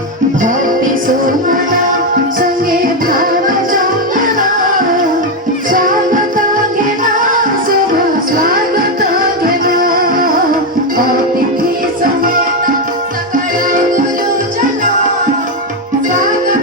भक्ती सोमना संगे भाव जंगना स्वागत घेना शुभ स्वागत घेना अतिथी समेत सकळ गुरुजना स्वागत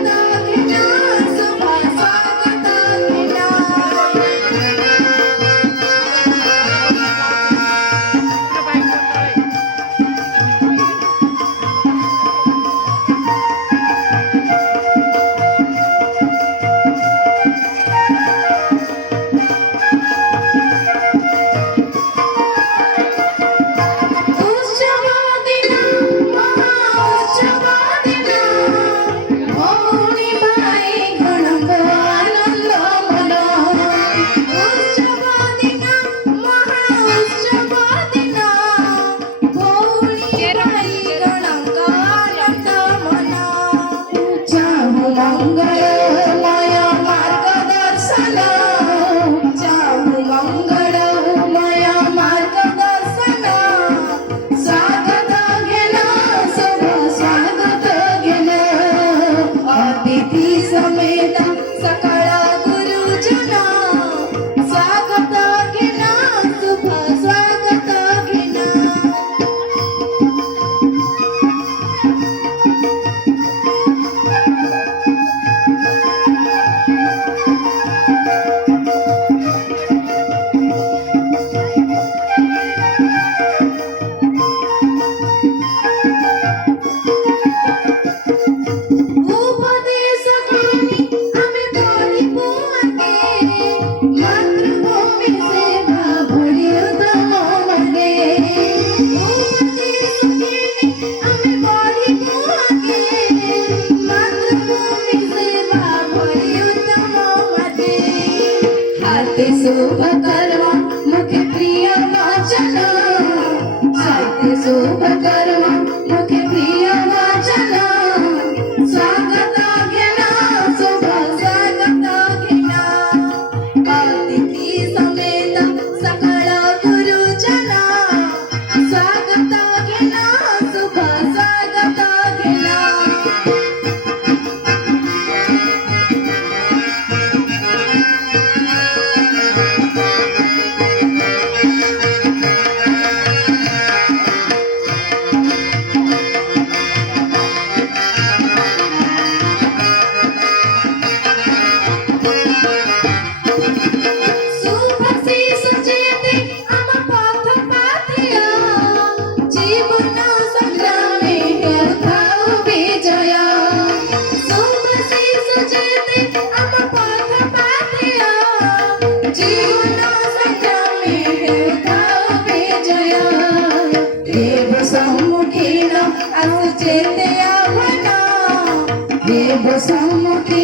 घेना शुभ स्वागत घेना शुभ कर्म मुखे प्रिय वाचन साहित्य शुभ कर्म मुखे प्रिय वाचन स्वागत घेना शुभ स्वागत घेना अतिथी समेत सकळ गुरुजना स्वागत घेना शुभ स्वागत घेना सम्मुखीन